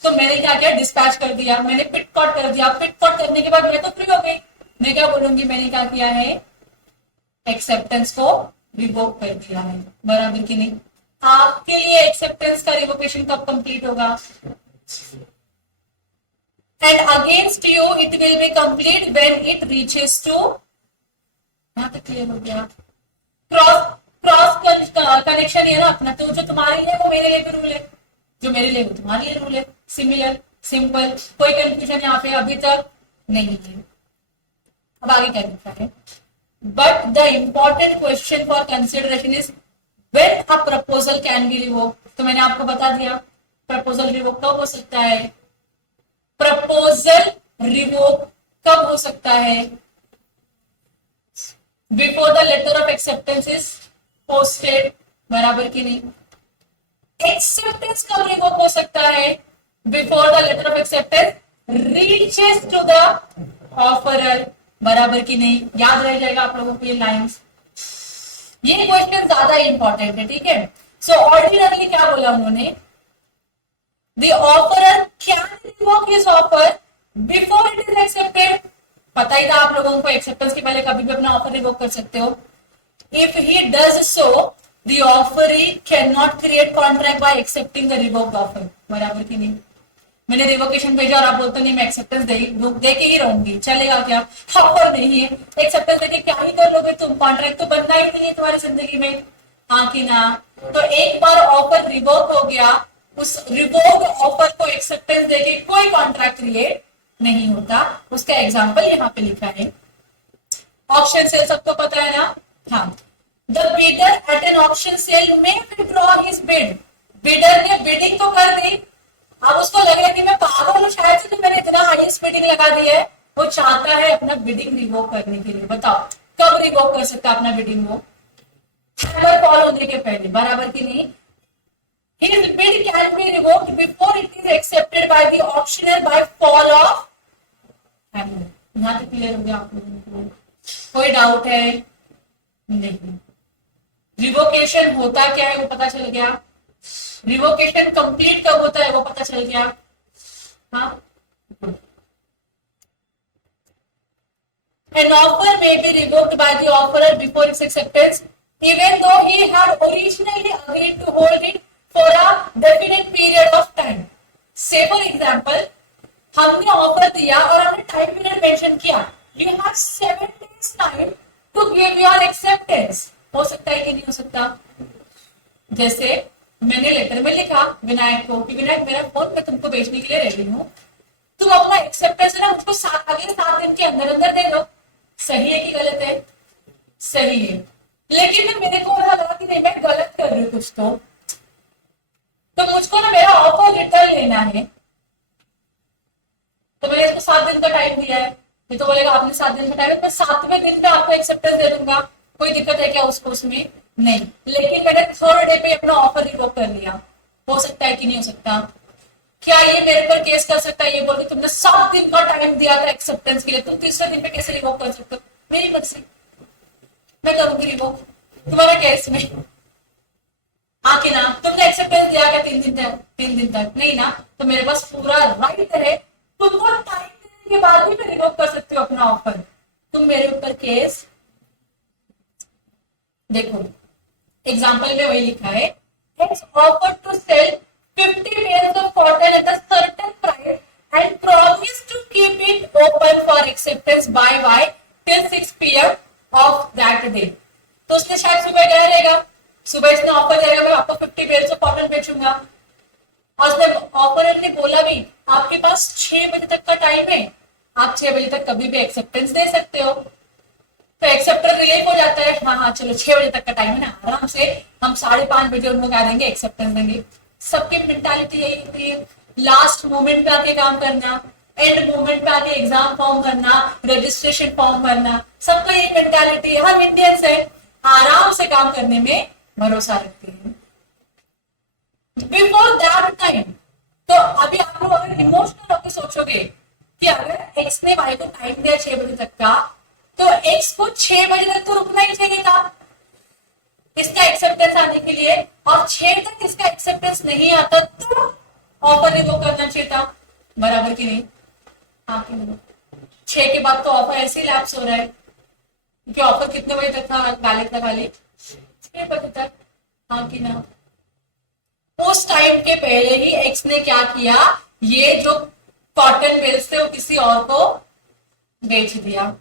तो मैंने क्या किया, डिस्पैच कर दिया, मैंने पिटकॉट कर दिया, पिटकॉट करने के बाद मैं तो फ्री हो गई, मैं क्या बोलूंगी, मैंने क्या किया है, एक्सेप्टेंस को रिवोक कर दिया है, बराबर की नहीं, आपके लिए एक्सेप्टेंस का रिवोकेशन कब कंप्लीट होगा, and against you it will be complete when it reaches to, यहां तक क्लियर हो गया, क्रॉस कनेक्शन है ना अपना, तो जो तुम्हारे लिए वो मेरे लिए भी रूल है, जो मेरे लिए वो तुम्हारे लिए रूल है, सिमिलर सिंपल, कोई कंफ्यूजन यहाँ पे अभी तक नहीं है। अब आगे क्या लिखा है, but the important question for consideration is when a proposal can B revoke, तो मैंने आपको बता दिया प्रपोजल रिवोक कब हो सकता है, प्रपोजल रिवोक कब हो सकता है, before the letter of acceptance is posted, बराबर की नहीं, एक्सेप्टेंस कब रिवोक हो सकता है, before the letter of acceptance reaches to the offeror, बराबर की नहीं, याद रह जाएगा आप लोगों को ये लाइंस, ये क्वेश्चन ज्यादा इंपॉर्टेंट है, ठीक है। सो ऑर्डिनरली क्या बोला उन्होंने, the offeror can revoke his offer before it is accepted, पता ही था आप लोगों को, एक्सेप्टेंस के पहले कभी भी अपना ऑफर रिवोक कर सकते हो, if he does so the offeree cannot create contract by accepting the revoked offer, बराबर की नहीं, मैंने रिवोकेशन भेजा और आप बोलते नहीं मैं एक्सेप्टेंस दे के ही रहूंगी, चलेगा क्या, ऑफर नहीं है, एक्सेप्टेंस देके क्या ही कर लोगे तुम, कॉन्ट्रैक्ट तो बनना ही नहीं है तुम्हारी जिंदगी में, हाँ कि ना, तो एक बार ऑफर रिवोक हो गया, उस रिवोक्ड ऑफर को एक्सेप्टेंस देके कोई कॉन्ट्रैक्ट क्रिएट नहीं होता, उसका एग्जाम्पल यहाँ पे लिखा है, ऑप्शन सेल सबको पता है ना, हाँ, the bidder at an auction sale में विथड्रॉ हिज बिड, बिडर ने बिडिंग तो कर दी, अब उसको लग रहा है कि मैं पागल हूँ शायद से, तो मैंने इतना हाईएस्ट बिडिंग लगा दिया है। वो चाहता है अपना बिडिंग रिवोक करने के लिए। बताओ कब रिवोक कर सकता है अपना बिडिंग? वो हैमर फॉल होने के पहले, बराबर की नहीं? His bid can be revoked before it is accepted by the auctioneer by fall of hammer. यहाँ तक क्लियर हो गया आप लोगों को? कोई डाउट है? नहीं। रिवोकेशन होता क्या है वो पता चल गया। रिवोकेशन कंप्लीट कब होता है वो पता चल गया। हाँ, an offer may be revoked by the offerer before its acceptance, even though he had originally agreed to hold it for a definite period of time. Say for example, हमने offer दिया और हमने टाइम पीरियड मेंशन किया, you have 7 days time to give your acceptance. हो सकता है कि नहीं हो सकता? जैसे मैंने लेटर में लिखा विनायक को कि विनायक मेरा फोन मैं तुमको बेचने के लिए रेडी हूँ, तुम अपना एक्सेप्टेंस है ना मुझको अगले 7 दिन के अंदर अंदर दे दो। सही है कि गलत है? सही है। लेकिन फिर मेरे को लगा कि नहीं मैं गलत कर रही हूँ कुछ, तो मुझको ना मेरा ऑफर रिटर्न लेना है, तो मैंने इसको 7 दिन का टाइम दिया है। ये तो बोलेगा आपने 7 दिन का टाइम है, मैं 7वें दिन पे आपको एक्सेप्टेंस दे दूंगा। कोई दिक्कत है क्या उसको उसमें? नहीं। लेकिन मैंने 3rd डे पे अपना ऑफर रिवोक कर लिया। हो सकता है कि नहीं हो सकता? क्या ये मेरे पर केस कर सकता है? ये बोल के तुमने 7 दिन का टाइम दिया था एक्सेप्टेंस के लिए, तुम 3रे दिन पे कैसे रिवोक कर सकते हो? मेरी मर्जी, मैं करूंगी रिवोक तुम्हारा केस में। हाँ कि ना? तुमने एक्सेप्टेंस दिया क्या 3 दिन तक? नहीं ना? तो मेरे पास पूरा राइट है, तुमको टाइम देने के बाद भी मैं रिवोक कर सकती हूँ अपना ऑफर। तुम मेरे ऊपर केस देखो, एग्जाम्पल में वही लिखा है, offer to sell 50 pairs of cotton at a certain price and promise to keep it open for acceptance by Y till 6 PM of that day. तो उसने शायद सुबह गया रहेगा, सुबह इसने ऑफर दिया मैं आपको 50 पेयर्स ऑफ कॉटन बेचूंगा, और उसने ऑफर ने बोला भी आपके पास 6 बजे तक का टाइम है, आप 6 बजे तक कभी भी एक्सेप्टेंस दे सकते हो। तो एक्सेप्टर रिलीफ हो जाता है, हाँ हाँ चलो 6 बजे तक का टाइम है ना, आराम से हम 5:30 बजे उनको क्या देंगे, एक्सेप्टेंस देंगे। सबकी मेंटालिटी यही होती है, लास्ट मोमेंट पे आके काम करना, एंड मोमेंट पे आके एग्जाम फॉर्म करना, रजिस्ट्रेशन फॉर्म भरना, सबका यही मेंटालिटी है। हम इंडियंस है, आराम से काम करने में भरोसा रखते हैं। बिफोर दैट टाइम, तो अभी आप लोग अगर इमोशनल होकर सोचोगे कि अगर एक्स ने वाई को टाइम दिया 6 बजे तक का, तो एक्स को 6 बजे तक तो रुकना ही चाहिए था इसका एक्सेप्टेंस आने के लिए, और 6 तक इसका एक्सेप्टेंस नहीं आता तो ऑफर रिवोक करना चाहिए था, बराबर की नहीं? हाँ कि नहीं? 6 के बाद तो ऑफर ऐसे ही लैप्स हो रहा है, क्योंकि ऑफर कितने बजे तक था वैलिड था? खाली 6 बजे तक। हाँ कि ना? उस टाइम के पहले ही एक्स ने क्या किया, ये जो कॉटन बेल्स थे वो किसी और को बेच दिया।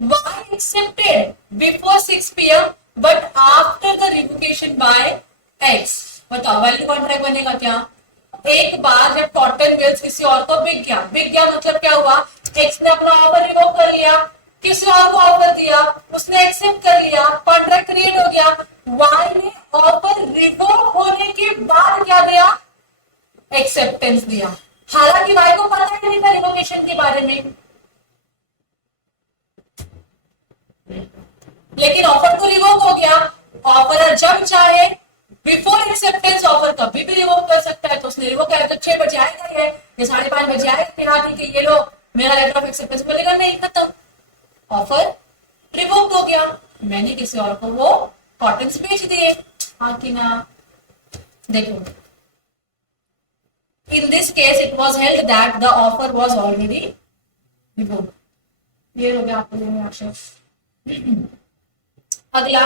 Y accepted before 6 PM but after the revocation by X। बताओ वैलिड कॉन्ट्रैक्ट बनेगा क्या? एक बार जब कॉटन बेल्स किसी और को बिक गया मतलब क्या हुआ, एक्स ने अपना ऑफर रिवोक कर लिया, किसी और को ऑफर दिया, उसने एक्सेप्ट कर लिया, कॉन्ट्रैक्ट क्रिएट हो गया। वाई ने ऑफर रिवोक होने के बाद क्या दिया, एक्सेप्टेंस दिया, हालांकि वाई को पता ही नहीं था रिवोकेशन के बारे में, लेकिन ऑफर तो रिवोक हो गया। ऑफर जब चाहे बिफोर एक्सेप्टेंस ऑफर कभी भी रिवोक कर सकता है, तो उसने रिवोक किया तो 6 बजे आएगा ये 5:30 बजे आएगा, हाँ ठीक है ये लो मेरा लेटर ऑफ एक्सेप्टेंस, बोलेगा नहीं खत्म, ऑफर रिवोक हो गया, मैंने किसी और को वो कॉटन बेच दिए। हाँ कि ना? देखो in this case it was held that the offer was already revoke. Clear हो गया आप लोगों को? अगला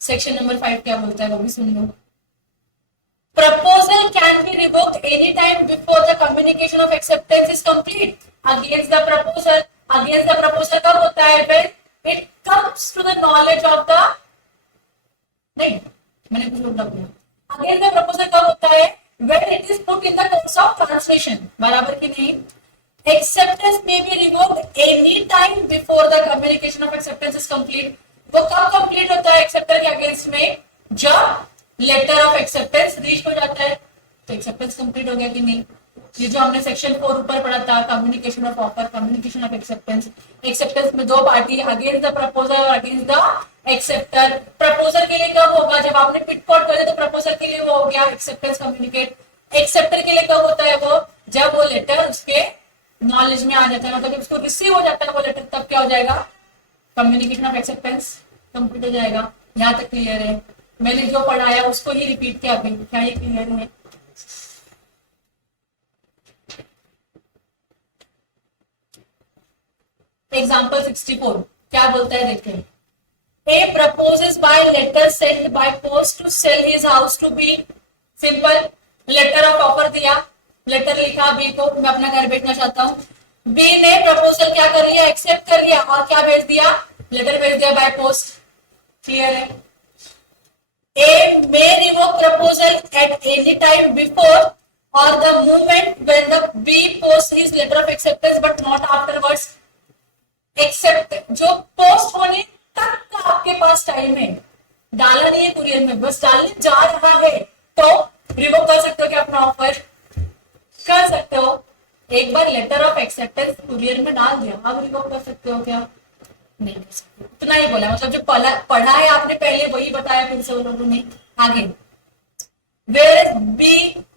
सेक्शन नंबर 5 क्या बोलता है वो भी सुन लो। Proposal can be revoked any time before the communication of acceptance is complete against the proposal. Against the proposal कब होता है? When it comes to the knowledge of the, नहीं मैंने कुछ उल्टा किया, अगेंस्ट द प्रपोजल कब होता है? When it is put in the course of translation, बराबर की नहीं? Acceptance may be revoked any time before the communication of acceptance is complete. वो कब कंप्लीट होता है एक्सेप्टर के अगेंस्ट में? जब लेटर ऑफ एक्सेप्टेंस रीच हो जाता है, तो एक्सेप्टेंस कंप्लीट हो गया कि नहीं? ये जो हमने सेक्शन 4 ऊपर पढ़ा था, communication of offer, communication of acceptance. Acceptance में दो पार्टी, अगेंस्ट द प्रपोजर और अगेंस्ट द एक्सेप्टर। प्रपोजर के लिए कब होगा, जब आपने पिटकॉट करे तो प्रपोजर के लिए वो हो गया एक्सेप्टेंस कम्युनिकेट। एक्सेप्टर के लिए कब होता है वो, जब वो लेटर उसके नॉलेज में आ जाता है, मतलब जब उसको रिसीव हो जाता है वो लेटर, तब क्या हो जाएगा, कम्युनिकेशन ऑफ एक्सेप्टेंस कंप्लीट हो जाएगा। यहाँ तक क्लियर है? मैंने जो पढ़ाया उसको ही रिपीट किया अभी, क्या ये क्लियर है? एग्जाम्पल 64 क्या बोलता है देखते हैं। A proposes by letter sent by post to sell his house to B। Simple, letter of offer दिया, लेटर लिखा बी को, मैं अपना घर बेचना चाहता हूँ। बी ने प्रपोजल क्या कर लिया, एक्सेप्ट कर लिया और क्या भेज दिया, लेटर भेज दिया बाय पोस्ट। क्लियर है? A may revoke proposal at any time before or the moment when the B posts his letter of acceptance but not afterwards। Accept जो पोस्ट होने तक का आपके पास टाइम है, डाला नहीं है कुरियर में, बस डालने जा रहा है, तो रिवोक कर सकते हो क्या अपना ऑफर? कर सकते हो। एक बार लेटर ऑफ एक्सेप्टेंस कुरियर में डाल दिया, अब रिवोक कर सकते हो क्या? नहीं कर सकते। इतना ही बोला, मतलब जो पढ़ा है आपने पहले वही बताया फिर से उन लोगों ने। आगे where B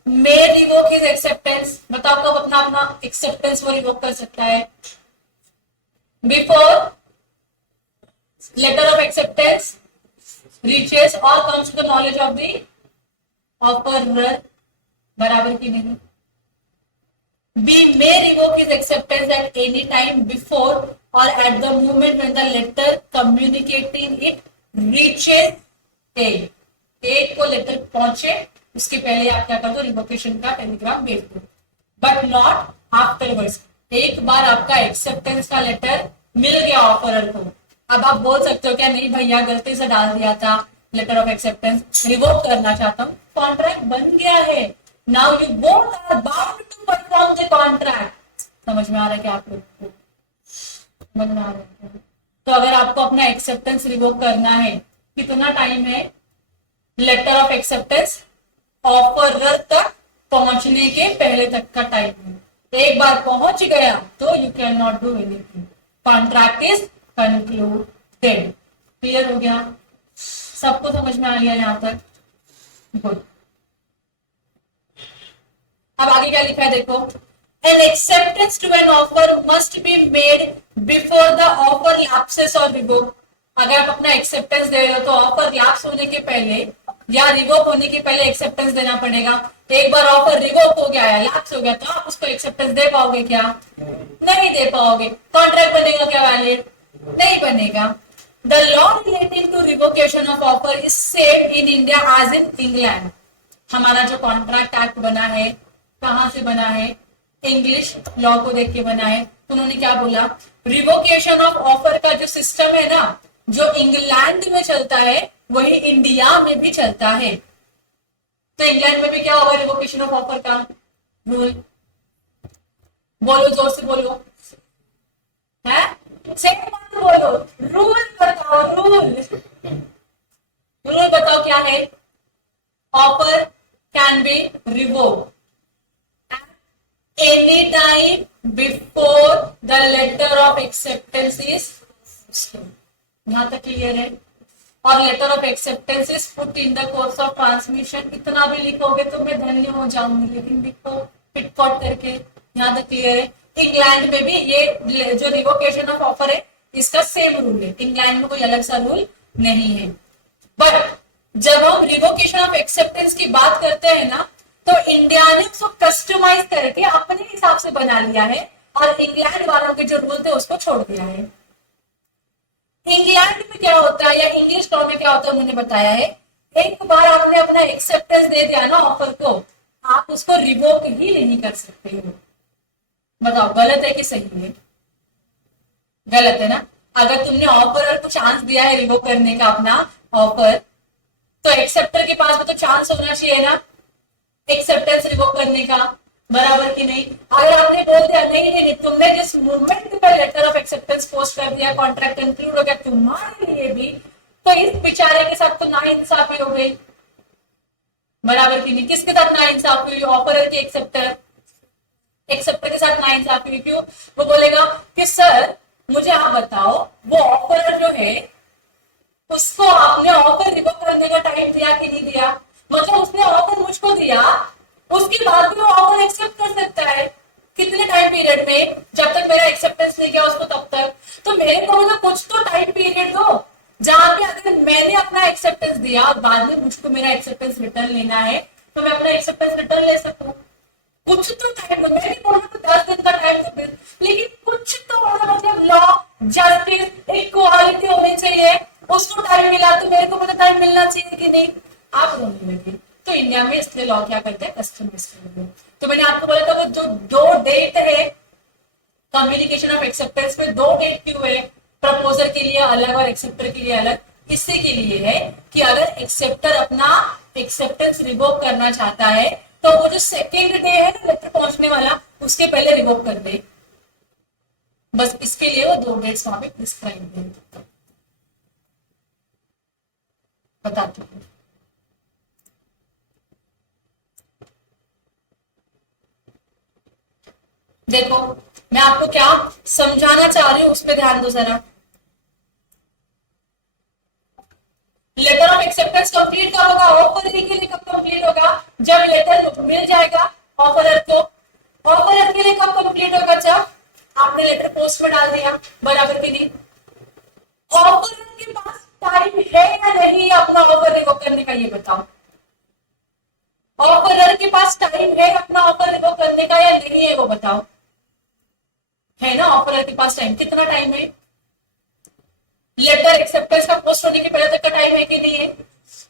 may revoke his acceptance, बताओ कब अपना अपना एक्सेप्टेंस वो रिवोक कर सकता है? Before letter of acceptance reaches or comes to the knowledge of the offerer। बराबर की नहीं? B may revoke his acceptance at any time before or at the moment when the letter communicating it reaches A। A को letter पहुंचे उसके पहले आप क्या कर दो, रिवोकेशन का टेलीग्राम भेज दो, बट नॉट आफ्टरवर्ड्स। एक बार आपका एक्सेप्टेंस का लेटर मिल गया ऑफरर को, अब आप बोल सकते हो क्या, नहीं भैया गलती से डाल दिया था लेटर ऑफ एक्सेप्टेंस, रिवोक करना चाहता हूँ, कॉन्ट्रैक्ट बन गया है, now you both are bound to perform the contract. समझ में आ रहा है क्या आप लोग को? समझ में आ रहा है? तो अगर आपको अपना एक्सेप्टेंस रिवोक करना है, कितना टाइम है, लेटर ऑफ एक्सेप्टेंस ऑफरर तक पहुंचने के पहले तक का टाइम है। एक बार पहुंच गया तो you can not do anything, contract is concluded. Clear हो गया? सबको समझ में आ गया यहाँ तक? गुड। अब आगे क्या लिखा है देखो, an acceptance to an offer must be made before the offer lapses और रिवोक। अगर आप अपना एक्सेप्टेंस दे रहे हो तो ऑफर लैप्स होने के पहले या रिवोक होने के पहले एक्सेप्टेंस देना पड़ेगा। एक बार ऑफर रिवोक हो गया है, लैप्स हो गया, तो आप उसको एक्सेप्टेंस दे पाओगे क्या? नहीं दे पाओगे। कॉन्ट्रैक्ट बनेगा क्या वैलिड? नहीं बनेगा। The law relating to revocation of offer is same in India as in England. हमारा जो कॉन्ट्रैक्ट एक्ट बना है, कहां से बना है? इंग्लिश लॉ को देख के बना है। तो उन्होंने क्या बोला, रिवोकेशन ऑफ ऑफर का जो सिस्टम है ना, जो इंग्लैंड में चलता है वही इंडिया में भी चलता है। तो इंग्लैंड में भी क्या होगा रिवोकेशन ऑफ ऑफर का रूल? बोलो, जोर से बोलो, है? सेम बात बोलो, रूल बताओ, रूल रूल बताओ क्या है? Offer can be revoked any time before the letter of acceptance is. यहां तक क्लियर है? और letter of acceptance is put in the course of transmission. इतना भी लिखोगे तो मैं धन्य हो जाऊंगी, लेकिन लिखो पिटपॉट करके। यहां तक क्लियर है? इंग्लैंड में भी ये जो रिवोकेशन ऑफ ऑफर है इसका सेम रूल है, इंग्लैंड में कोई अलग सा रूल नहीं है। बट जब हम रिवोकेशन ऑफ एक्सेप्टेंस की बात करते हैं ना, तो इंडिया ने उसको कस्टमाइज करके अपने हिसाब से बना लिया है और इंग्लैंड वालों के जो रूल थे उसको छोड़ दिया है। इंग्लैंड में क्या होता है या इंग्लिश लॉ में क्या होता है उन्होंने बताया है, एक बार आपने अपना एक्सेप्टेंस दे दिया ना ऑफर को, आप उसको रिवोक ही नहीं कर सकते हो। बताओ गलत है कि सही है? गलत है ना। अगर तुमने ऑफर को चांस दिया है रिवोक करने का अपना ऑफर, तो एक्सेप्टर के पास भी तो चांस होना चाहिए ना एक्सेप्टेंस रिवोक करने का, बराबर की नहीं? अगर आपने बोल दिया नहीं नहीं, तुमने जिस मूवमेंट पर लेटर ऑफ एक्सेप्टेंस पोस्ट कर दिया, कॉन्ट्रैक्ट कंक्लूड हो गया तुम्हारे लिए भी, तो इस बेचारे के साथ तो नाइंसाफी हो गई, बराबर की नहीं? किसके साथ नाइंसाफी हुई? ऑफरर की, एक्सेप्टर। एक्सेप्टर के साथ नाइंसाफी क्यों? वो बोलेगा कि सर मुझे आप बताओ वो ऑफर जो है उसको आपने ऑफर रिवोक करने का टाइम दिया कि नहीं दिया? मतलब उसने ऑफर मुझको दिया, उसके बाद भी वो ऑफर एक्सेप्ट कर सकता है कितने टाइम पीरियड में, जब तक मेरा एक्सेप्टेंस नहीं किया उसको तब तक। तो मेरे को मतलब कुछ तो टाइम पीरियड दो जहां पे अगर मैंने अपना एक्सेप्टेंस दिया और बाद में मुझको मेरा एक्सेप्टेंस रिटर्न लेना है तो मैं अपना एक्सेप्टेंस रिटर्न ले सकूं। कुछ तो टाइम, मैं नहीं बोल रहा तो 10 दिन का टाइम तो, लेकिन कुछ तो मतलब लॉ जस्टिस इक्वालिटी होनी चाहिए। उसको टाइम मिला तो मेरे को पता टाइम मिलना चाहिए कि नहीं? आप बोलने लगे। तो इंडिया में इसलिए लॉ क्या करते हैं, कस्टमाइज करते हैं। तो मैंने आपको बोला था वो जो दो डेट है कम्युनिकेशन ऑफ एक्सेप्टेंस में, दो डेट क्यों है? प्रपोजर के लिए अलग और एक्सेप्टर के लिए अलग। इसी के लिए है कि अगर एक्सेप्टर अपना एक्सेप्टेंस रिवोक करना चाहता है तो वो जो सेकेंड डे है ना लेटर पहुंचने वाला, उसके पहले रिवोक कर दे। बस इसके लिए वो दो डेट्स वहां पे प्रिस्क्राइब है। बताती हूँ। देखो मैं आपको क्या समझाना चाह रही हूँ उस पर ध्यान दो जरा। लेटर ऑफ एक्सेप्टेंस कंप्लीट कब होगा? ऑफर के लिए कब कंप्लीट होगा? जब लेटर मिल जाएगा ऑफरर को। ऑफरर के लिए कब कंप्लीट होगा? जब आपने लेटर पोस्ट में डाल दिया, बराबर की नहीं? ऑफरर के पास टाइम है या नहीं अपना ऑफर रिवोक करने का, ये बताओ। ऑफरर के पास टाइम है अपना ऑफर रिवोक करने का या नहीं है, वो बताओ। है ना ऑफरर के पास टाइम? कितना टाइम है? लेटर एक्सेप्टेंस का पोस्ट होने के पहले तक का टाइम है कि नहीं है?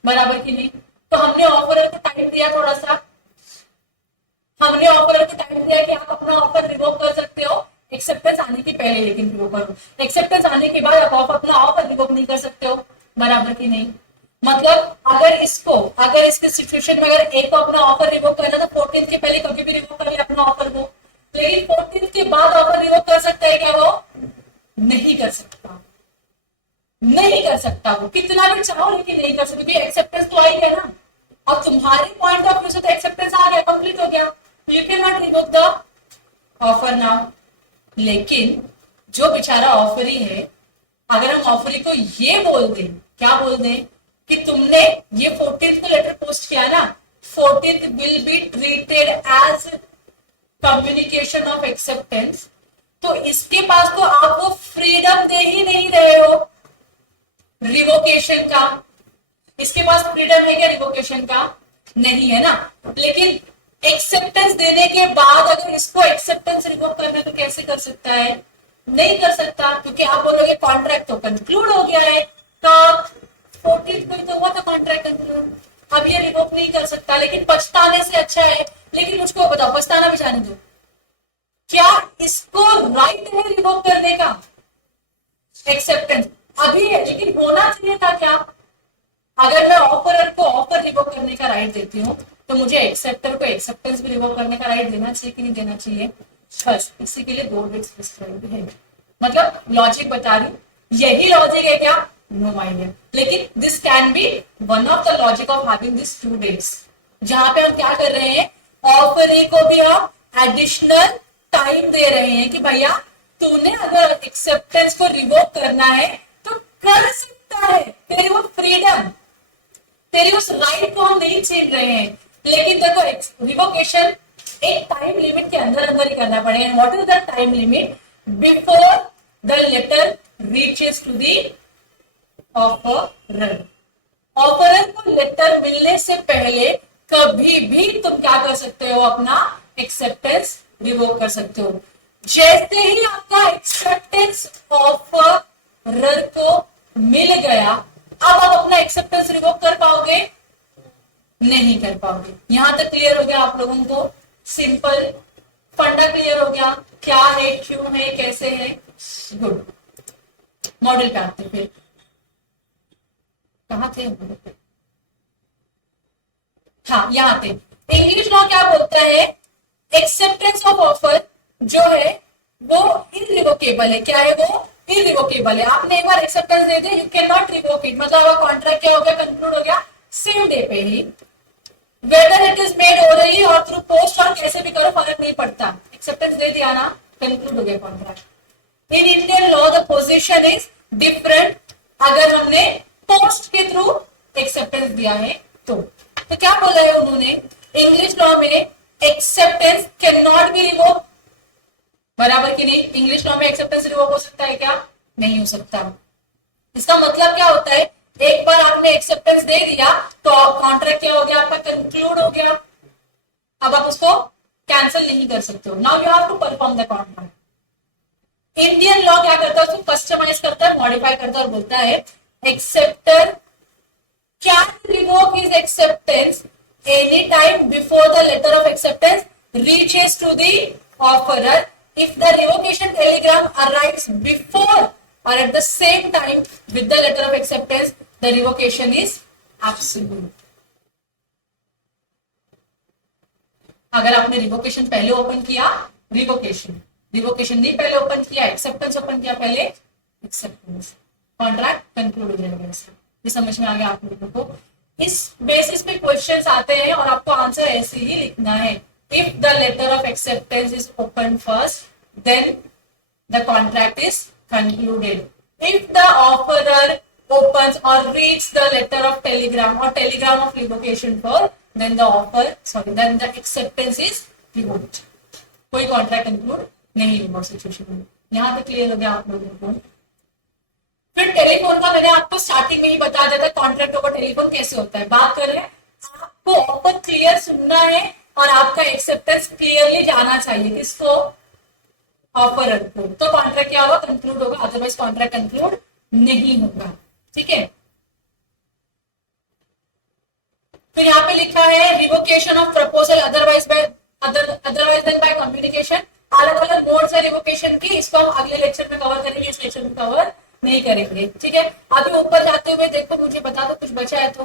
बराबर की नहीं? तो हमने ऑफरर को टाइम दिया थोड़ा सा, हमने ऑफरर को टाइम दिया कि आप अपना ऑफर रिवोक कर सकते हो एक्सेप्टेंस आने के पहले, लेकिन रिवोक करो। एक्सेप्टेंस आने के बाद आप अपना ऑफर रिवोक नहीं कर सकते हो, बराबर की नहीं? मतलब अगर इसके सिचुएशन में अगर एक को अपना ऑफर रिवोक करना तो 14 के पहले कभी भी रिवोक कर ले अपना ऑफर को, लेकिन 14 के बाद ऑफर रिवोक कर सकता है क्या? वो नहीं कर सकता, नहीं कर सकता। वो कितना भी चाहो लेकिन नहीं कर सकते, क्योंकि एक्सेप्टेंस तो आई है ना। और तुम्हारे पॉइंट ऑफ व्यू से तो एक्सेप्टेंस आ गया, कंप्लीट हो गया, you can not revoke the offer now. लेकिन जो बेचारा ऑफरी है, अगर हम ऑफरी को ये बोल दें, क्या बोल दें कि तुमने ये 14th को लेटर पोस्ट किया ना, 14th will be treated as communication of acceptance, तो इसके पास तो आप वो फ्रीडम दे ही नहीं रहे हो रिवोकेशन का। इसके पास फ्रीडम है क्या रिवोकेशन का? नहीं है ना। लेकिन एक्सेप्टेंस देने के बाद अगर इसको एक्सेप्टेंस रिवोक करना तो कैसे कर सकता है? नहीं कर सकता, क्योंकि आप बोलोगे कॉन्ट्रैक्ट तो कंक्लूड हो गया है, तो 14th को ही तो हुआ था कॉन्ट्रैक्ट कंक्लूड, अब ये रिवोक नहीं कर सकता। लेकिन पछताने से अच्छा है। लेकिन मुझको बताओ, पछताना भी जाने दो, क्या इसको राइट है रिवोक करने का एक्सेप्टेंस? अभी है, लेकिन होना चाहिए था क्या? अगर मैं ऑफरर को ऑफर रिवोक करने का राइट देती हूँ तो मुझे एक्सेप्टर को एक्सेप्टेंस भी रिवोक करने का राइट देना चाहिए कि नहीं देना चाहिए? बस इसी के लिए दो डेट्स प्रिस्क्राइब है। मतलब लॉजिक बता रही हूँ, यही लॉजिक है क्या? No idea. लेकिन this can be one of the logic of having this 2 dates, जहां पे हम क्या कर रहे हैं, ऑफरी को भी हम एडिशनल टाइम दे रहे हैं कि भैया तूने अगर एक्सेप्टेंस को रिवोक करना है तो कर सकता है, तेरी वो फ्रीडम, तेरी उस राइट को हम नहीं छीन रहे हैं। लेकिन देखो रिवोकेशन एक टाइम लिमिट के अंदर अंदर ही करना पड़ेगा। What is the time limit? Before the letter reaches to the offeror. Offeror को लेटर मिलने से पहले कभी भी तुम क्या कर सकते हो, अपना एक्सेप्टेंस रिवोक कर सकते हो। जैसे ही आपका एक्सेप्टेंस ऑफरर को मिल गया, अब आप अपना एक्सेप्टेंस रिवोक कर पाओगे? नहीं कर पाओगे। यहां तक क्लियर हो गया आप लोगों को? सिंपल फंडा क्लियर हो गया, क्या है, क्यों है, कैसे है? गुड। मॉडल पे आते फिर, कहां थे? हाँ यहाँ थे। इंग्लिश लॉ क्या बोलता है? एक्सेप्टेंस ऑफ ऑफर जो है वो इनरिवोकेबल है। क्या है वो? इनरिवोकेबल है। आपने एक बार एक्सेप्टेंस दे दिया, you can not revoke it. मतलब कॉन्ट्रैक्ट क्या हो गया, कंक्लूड हो गया सेम डे पे ही। Whether it is made orally और थ्रू पोस्ट और कैसे भी करो फर्क नहीं पड़ता, एक्सेप्टेंस दे दिया ना, कंक्लूड हो गया contract. In Indian law the position is different, अगर हमने पोस्ट के थ्रू एक्सेप्टेंस दिया है तो क्या बोला है उन्होंने, इंग्लिश लॉ में acceptance can not be revoke, बराबर कि नहीं, इंग्लिश लॉ में एक्सेप्टेंस रिवोक हो सकता है क्या, नहीं हो सकता। इसका मतलब क्या होता है, एक बार आपने एक्सेप्टेंस दे दिया तो कॉन्ट्रैक्ट क्या हो गया आपका, कंक्लूड हो गया, अब आप उसको कैंसिल नहीं कर सकते हो। Now you have to perform the contract. Indian law क्या करता है, उसको कस्टमाइज करता है, मॉडिफाई करता है और बोलता है acceptor can revoke his acceptance any time before the letter of acceptance reaches to the offeror if the revocation telegram arrives before or at the same time with the letter of acceptance, the revocation is absolute. अगर आपने revocation पहले open किया, revocation नहीं पहले open किया, acceptance open किया पहले, acceptance, contract conclude हो जाएगा। ये समझ में आ गया आप लोगों को। इस बेसिस पे क्वेश्चंस आते हैं और आपको आंसर ऐसे ही लिखना है। If the letter of acceptance is opened first, then the contract is concluded. If the offerer opens or reads the letter of telegram or telegram of revocation first, then then the acceptance is revoked. कोई contract conclude नहीं होगा situation में। यहाँ तक clear हो गया आप लोगों को। फिर टेलीफोन का मैंने आपको स्टार्टिंग में ही बता दिया था कॉन्ट्रैक्ट ओवर टेलीफोन कैसे होता है। बात कर रहे हैं, आपको ऑफर क्लियर सुनना है और आपका एक्सेप्टेंस क्लियरली जाना चाहिए, किसको, ऑफरर को, तो कॉन्ट्रैक्ट क्या होगा, कंक्लूड होगा, अदरवाइज कॉन्ट्रैक्ट कंक्लूड नहीं होगा। ठीक है, फिर यहाँ पे लिखा है revocation of proposal otherwise then by communication. अलग अलग मोड्स है रिवोकेशन की, इसको हम अगले लेक्चर में कवर करेंगे, इस लेक्चर में कवर नहीं करेंगे। ठीक है, अभी ऊपर जाते हुए देखो, मुझे बता दो कुछ बचा है तो।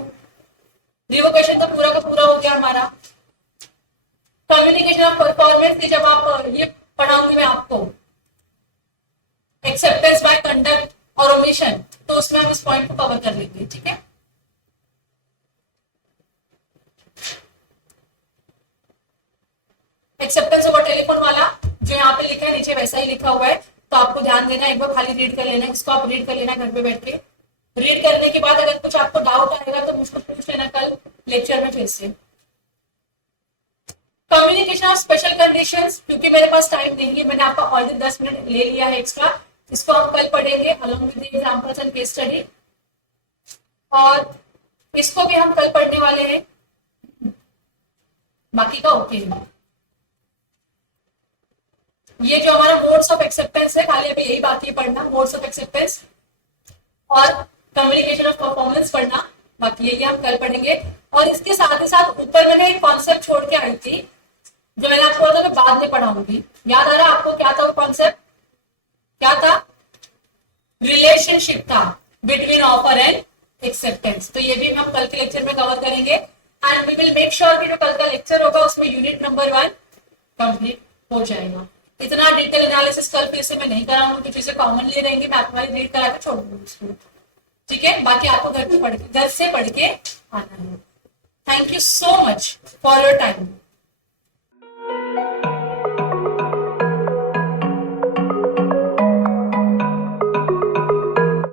रिवोकेशन तो पूरा का पूरा हो गया हमारा। कम्युनिकेशन ऑफ परफॉर्मेंस की जब आप ये पढ़ाऊंगी मैं आपको, एक्सेप्टेंस बाय कंडक्ट और ओमिशन, तो उसमें हम इस पॉइंट को कवर कर लेंगे। ठीक है, एक्सेप्टेंस ओवर टेलीफोन वाला जो यहाँ पे लिखा है नीचे वैसा ही लिखा हुआ है, तो आपको ध्यान देना, एक बार खाली रीड कर लेना, इसको आप रीड कर लेना घर पे बैठ के। रीड करने के बाद अगर कुछ आपको डाउट आएगा तो मुझको पूछ लेना कल लेक्चर में फिर से। कम्युनिकेशन ऑफ स्पेशल कंडीशंस, क्योंकि मेरे पास टाइम नहीं है, मैंने आपका ऑलरेडी 10 मिनट ले लिया है एक्स्ट्रा, इसको हम कल पढ़ेंगे along with the examples and case study, और इसको भी हम कल पढ़ने वाले हैं, बाकी का ओके है। ये जो हमारा मोड्स ऑफ एक्सेप्टेंस है, खाली अभी यही बाकी पढ़ना, मोड्स ऑफ एक्सेप्टेंस और कम्युनिकेशन ऑफ परफॉर्मेंस पढ़ना, बाकी यही हम कल पढ़ेंगे। और इसके साथ ही साथ ऊपर मैंने एक कॉन्सेप्ट छोड़ के आई थी जो मैंने आपको बोला था मैं बाद में पढ़ाऊंगी, याद आ रहा है आपको, क्या था वो कॉन्सेप्ट, क्या था, रिलेशनशिप था बिटवीन ऑफर एंड एक्सेप्टेंस। तो ये भी हम कल के लेक्चर में कवर करेंगे and we will make sure कि जो कल का लेक्चर होगा उसमें यूनिट नंबर 1 कंप्लीट हो जाएगा। इतना डिटेल एनालिसिस कल फिर से मैं नहीं कराऊंगी, कुछ चीजें कॉमनली रहेंगी, मैं तुम्हारी रीड करा के छोड़ दूंगी उसको। ठीक है, बाकी आपको घर से पढ़ के आना है। Thank you so much for your time.